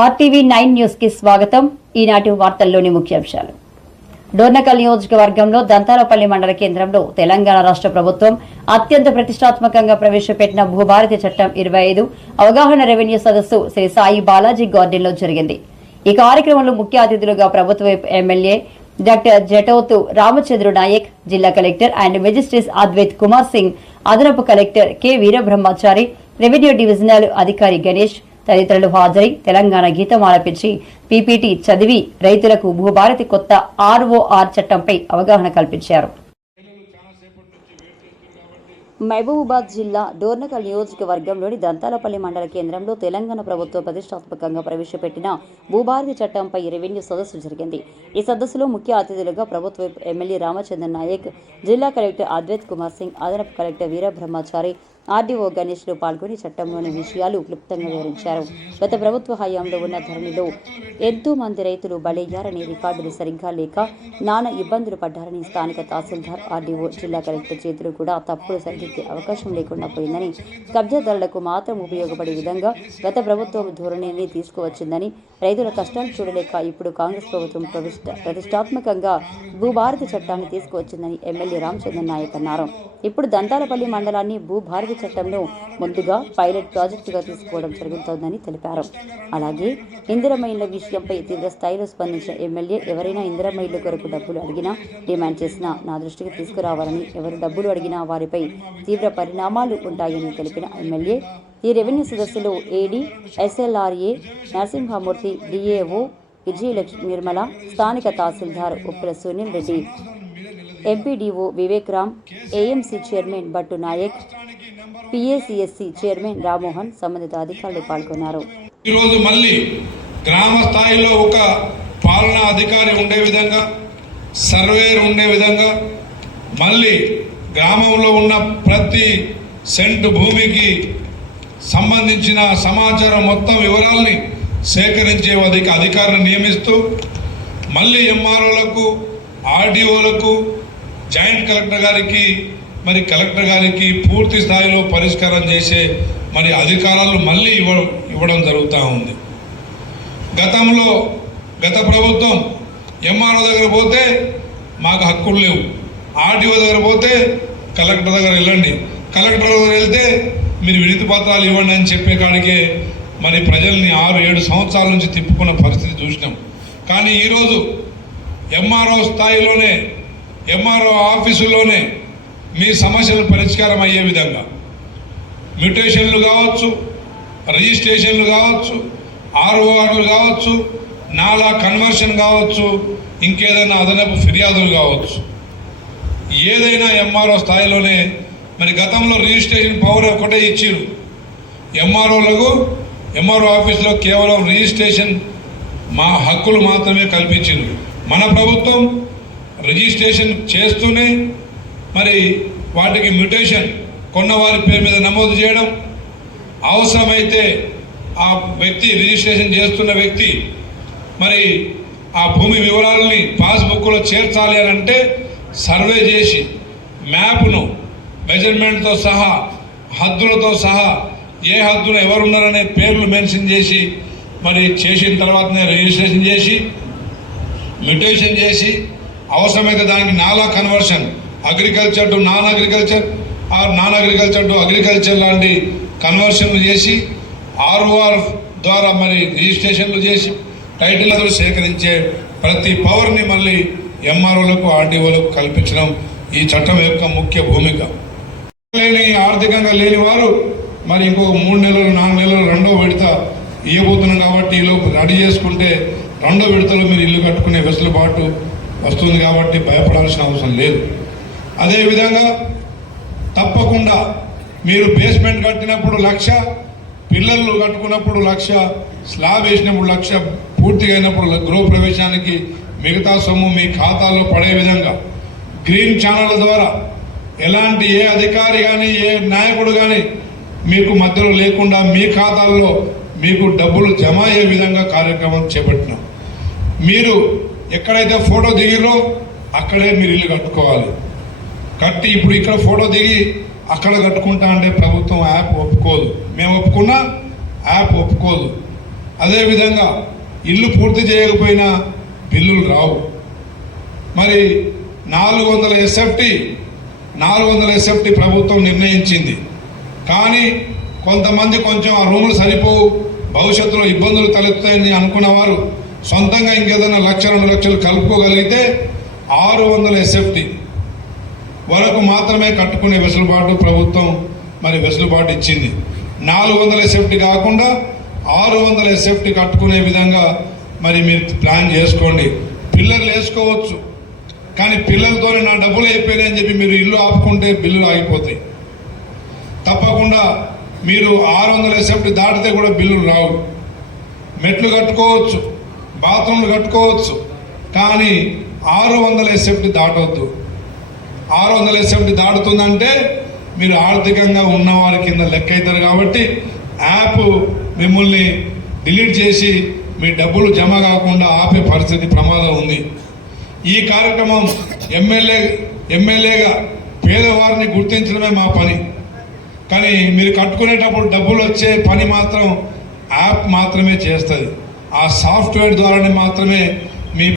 RTV 9 news కి స్వాగతం. ఈనాటి వార్తల్లోని ముఖ్యాంశాలు. డోర్నకల్ నియోజకవర్గంలో దంతాలపల్లి మండల కేంద్రంలో తెలంగాణ రాష్ట్ర ప్రభుత్వం అత్యంత ప్రతిష్టాత్మకంగా ప్రవేశపెట్టిన భూభారతి చట్టం 25 అవగాహన రెవెన్యూ సదస్సు శ్రీ సాయి బాలాజీ గార్డెన్ లో జరిగింది. ఈ కార్యక్రమంలో ముఖ్య అతిథులుగా ప్రభుత్వ ఎమ్మెల్యే డాక్టర్ జటోతు రామచంద్ర నాయక్, జిల్లా collector and magistrate Advaith Kumar Singh, అదనపు collector K Veerabrahmachari, revenue divisional అధికారి గణేష్ తదితరులు హాజరై తెలంగాణ గీతం ఆలపించి పీపీటీ చదివి రైతులకు భూభారతి కొత్త ఆర్ఓఆర్ చట్టంపై అవగాహన కల్పించారు. మహబూబాబాద్ జిల్లా డోర్నకల్ నియోజకవర్గంలోని దంతాలపల్లి మండల కేంద్రంలో తెలంగాణ ప్రభుత్వం ప్రతిష్టాత్మకంగా ప్రవేశపెట్టిన భూభారతి చట్టంపై రెవెన్యూ సదస్సు జరిగింది. ఈ సదస్సులో ముఖ్య అతిథులుగా ప్రభుత్వ ఎమ్మెల్యే రామచంద్ర నాయక్, జిల్లా కలెక్టర్ అద్వైత్ కుమార్ సింగ్, అదనపు కలెక్టర్ వీరబ్రహ్మచారి, ఆర్డీఓ గణేష్లు పాల్గొని చట్టంలోని విషయాలు క్లుప్తంగా వివరించారు. గత ప్రభుత్వ హయాంలో ఉన్న ధరణిలో ఎంతో మంది రైతులు బలయ్యారని, రికార్డులు సరిగ్గా లేక నానా ఇబ్బందులు పడ్డారని, స్థానిక తహసీల్దార్, ఆర్డీఓ, జిల్లా కలెక్టర్ చేతులు కూడా తప్పులు సరిదిద్దే అవకాశం లేకుండా పోయిందని, కబ్జాదారులకు మాత్రం ఉపయోగపడే విధంగా గత ప్రభుత్వం ధోరణిని తీసుకువచ్చిందని, రైతుల కష్టాలు చూడలేక ఇప్పుడు కాంగ్రెస్ ప్రభుత్వం ప్రతిష్టాత్మకంగా భూభారతి చట్టాన్ని తీసుకువచ్చిందని ఎమ్మెల్యే రామచంద్ర నాయక్ అన్నారు. ఇప్పుడు దంతాలపల్లి మండలాన్ని భూభారతి చట్టంలో ముందుగా పైలట్ ప్రాజెక్టుగా తీసుకోవడం జరుగుతోందని తెలిపారు. అలాగే ఇందిరమ్మ ఇళ్ల విషయంపై తీవ్ర స్థాయిలో స్పందించిన ఎమ్మెల్యే, ఎవరైనా ఇందిరమ్మ ఇళ్ల కొరకు డబ్బులు అడిగినా, డిమాండ్ చేసినా నా దృష్టికి తీసుకురావాలని, ఎవరు డబ్బులు అడిగినా వారిపై తీవ్ర పరిణామాలు ఉంటాయని తెలిపిన ఎమ్మెల్యే, ఈ రెవెన్యూ సదస్సులో AD, SLRA Narasimhamurthy, DAO Vijayalakshmi Nirmala, స్థానిక tahsildar Uppula Sunil Reddy, MPDO Vivek Ram, AMC chairman Bhattu Naik, PACS chairman Rammohan, సంబంధిత అధికారులు పాల్గొన్నారు. ఈరోజు మళ్ళీ గ్రామ స్థాయిలో ఒక పాలనా అధికారి ఉండే విధంగా, సర్వేయర్ ఉండే విధంగా, మళ్ళీ గ్రామంలో ఉన్న ప్రతి సెంటు భూమికి సంబంధించిన సమాచారం మొత్తం వివరాల్ని సేకరించే అధికారులను నియమిస్తూ, మళ్ళీ ఎంఆర్ఓలకు, ఆర్డీఓలకు, జాయింట్ కలెక్టర్ గారికి, మరి కలెక్టర్ గారికి పూర్తి స్థాయిలో పరిష్కారం చేసే మరి అధికారాలు మళ్ళీ ఇవ్వడం జరుగుతూ ఉంది. గతంలో గత ప్రభుత్వం ఎంఆర్ఓ దగ్గర పోతే మాకు హక్కులు లేవు, ఆర్డీఓ దగ్గర పోతే కలెక్టర్ దగ్గర వెళ్ళండి, కలెక్టర్ దగ్గర వెళ్తే మీరు వినతి పత్రాలు ఇవ్వండి అని చెప్పే కాడికే మరి ప్రజల్ని 6-7 సంవత్సరాల నుంచి తిప్పుకున్న పరిస్థితి చూసినాం. కానీ ఈరోజు ఎంఆర్ఓ స్థాయిలోనే, ఎంఆర్ఓ ఆఫీసులోనే మీ సమస్యలు పరిష్కారం అయ్యే విధంగా మ్యూటేషన్లు కావచ్చు, రిజిస్ట్రేషన్లు కావచ్చు, ఆర్ఓఆర్లు కావచ్చు, నాలా కన్వర్షన్ కావచ్చు, ఇంకేదైనా అదనపు ఫిర్యాదులు కావచ్చు, ఏదైనా ఎంఆర్ఓ స్థాయిలోనే. మరి గతంలో రిజిస్ట్రేషన్ పవర్ ఒకటే ఇచ్చిరు ఎంఆర్ఓలకు, ఎంఆర్ఓ ఆఫీసులో కేవలం రిజిస్ట్రేషన్ మా హక్కులు మాత్రమే కల్పించింది. మన ప్రభుత్వం రిజిస్ట్రేషన్ చేస్తూనే మరి వాటికి మ్యూటేషన్ కొన్నవారి పేరు మీద నమోదు చేయడం, అవసరమైతే ఆ వ్యక్తి రిజిస్ట్రేషన్ చేస్తున్న వ్యక్తి మరి ఆ భూమి వివరాలని పాస్బుక్లో చేర్చాలి అని అంటే సర్వే చేసి మ్యాప్ను మెజర్మెంట్తో సహా, హద్దులతో సహా, ఏ హద్దున ఎవరున్నారనే పేర్లు మెన్షన్ చేసి మరి చేసిన తర్వాతనే రిజిస్ట్రేషన్ చేసి, మ్యూటేషన్ చేసి, అవసరమైతే దానికి నాలా conversion, agriculture to non agriculture, non agriculture to agriculture లాంటి కన్వర్షన్లు చేసి, ఆర్ఓఆర్ ద్వారా మరి రిజిస్ట్రేషన్లు చేసి, టైటిల్ సేకరించే ప్రతి పవర్ని మళ్ళీ ఎంఆర్ఓలకు, ఆర్డీఓలకు కల్పించడం ఈ చట్టం యొక్క ముఖ్య భూమిక. ఆర్థికంగా లేని వారు మరి ఇంకో 3 నెలలు 4 నెలలు రెండో విడత ఇవ్వబోతున్నాం కాబట్టి ఈలోపు రెడీ చేసుకుంటే రెండో విడతలో మీరు ఇల్లు కట్టుకునే వెసులుబాటు వస్తుంది కాబట్టి భయపడాల్సిన అవసరం లేదు. అదేవిధంగా తప్పకుండా మీరు బేస్మెంట్ కట్టినప్పుడు 1,00,000, పిల్లలు కట్టుకున్నప్పుడు 1,00,000, స్లాబ్ వేసినప్పుడు 1,00,000, పూర్తిగా అయినప్పుడు గృహప్రవేశానికి మిగతా సొమ్ము మీ ఖాతాలో పడే విధంగా గ్రీన్ ఛానళ్ళ ద్వారా ఎలాంటి ఏ అధికారి కానీ, ఏ నాయకుడు కానీ మీకు మధ్యలో లేకుండా మీ ఖాతాల్లో మీకు డబ్బులు జమ అయ్యే విధంగా కార్యక్రమం చేపట్టినాం. మీరు ఎక్కడైతే ఫోటో దిగిరో అక్కడే మీరు ఇల్లు కట్టుకోవాలి. కట్టి ఇప్పుడు ఇక్కడ ఫోటో దిగి అక్కడ కట్టుకుంటా అంటే ప్రభుత్వం యాప్ ఒప్పుకోదు, మేము ఒప్పుకున్నా యాప్ ఒప్పుకోదు. అదేవిధంగా ఇల్లు పూర్తి చేయకపోయినా బిల్లులు రావు. మరి 400 ఎస్ఎఫ్టీ ప్రభుత్వం నిర్ణయించింది. కానీ కొంతమంది కొంచెం ఆ రూములు సరిపోవు, భవిష్యత్తులో ఇబ్బందులు తలెత్తాయని అనుకున్న వారు సొంతంగా ఇంకేదైనా 1-2 లక్షలు కలుపుకోగలిగితే 600 ఎస్ఎఫ్టీ వరకు మాత్రమే కట్టుకునే వెసులుబాటు ప్రభుత్వం వెసులుబాటు ఇచ్చింది. 400 ఎస్ఎఫ్టీ కాకుండా 600 ఎస్ఎఫ్టీ కట్టుకునే విధంగా మీరు ప్లాన్ చేసుకోండి. పిల్లర్లు వేసుకోవచ్చు, కానీ పిల్లలతోనే నా డబ్బులు అయిపోయినాయని చెప్పి మీరు ఇల్లు ఆపుకుంటే బిల్లులు ఆగిపోతాయి. తప్పకుండా మీరు 600 ఎస్ఎఫ్టీ దాటితే కూడా బిల్లులు రావు. మెట్లు కట్టుకోవచ్చు, బాత్రూమ్లు కట్టుకోవచ్చు, కానీ 600 ఎస్ఎఫ్టీ దాటవద్దు. 600 ఎస్ఎఫ్టీ దాటుతుందంటే మీరు ఆర్థికంగా ఉన్నవారి కింద లెక్క అవుతారు. కాబట్టి యాప్ మిమ్మల్ని డిలీట్ చేసి మీ డబ్బులు జమ కాకుండా ఆపే పరిస్థితి ప్రమాదం ఉంది. ఈ కార్యక్రమం ఎమ్మెల్యేగా పేదవారిని గుర్తించడమే మా పని. కానీ మీరు కట్టుకునేటప్పుడు డబ్బులు వచ్చే పని మాత్రం యాప్ మాత్రమే చేస్తుంది. ఆ సాఫ్ట్వేర్ ద్వారానే మాత్రమే మీ